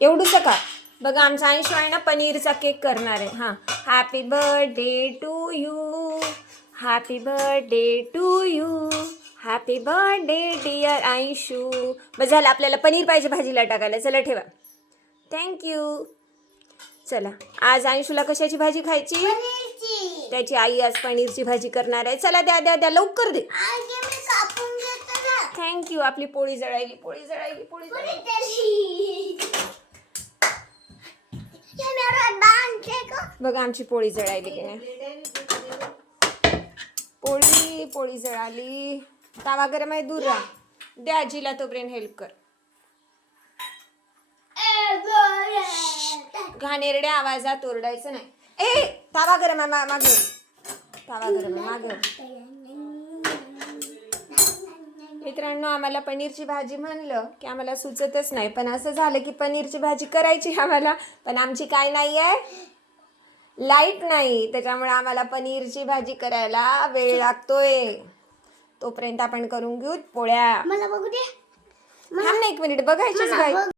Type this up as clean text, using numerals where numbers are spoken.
एवढंसं का? बघा आमचा अंशू आहे ना पनीरचा केक करणार आहे. हां, happy birthday to you, happy birthday to you, happy birthday dear Anshu. बस झालं, आपल्याला पनीर पाहिजे भाजीला टाकायला. चला ठेवा. थँक्यू. चला, आज अंशूला कशाची भाजी खायची? त्याची आई आज पनीरची भाजी करणार आहे. चला द्या द्या द्या, लवकर दे. थँक्यू. आपली पोळी जळायली, पोळी जळायली, पोळी जळायली. बघा आमची पोळी जळायली की नाही. पोळी जळाली. तावा गरम आहे, दूर राहा. द्या आजीला तोपर्यंत हेल्प कर. घाणेरड्या आवाजात ओरडायचं नाही. ए, तावा गरम आहे, मागे. तावा गरम आहे, मागे. मित्रांनो, आम्हाला पनीरची भाजी म्हणलं की आम्हाला सुचतच नाही, पण असं झालं की पनीरची भाजी करायची आम्हाला, पण आमची काय नाही आहे, लाईट नाही. त्याच्यामुळे आम्हाला पनीरची भाजी करायला वेळ लागतोय. तोपर्यंत आपण करून घेऊ पोळ्या. मला बघू दे. थांब ना 1 मिनिट, बघायचीच काय.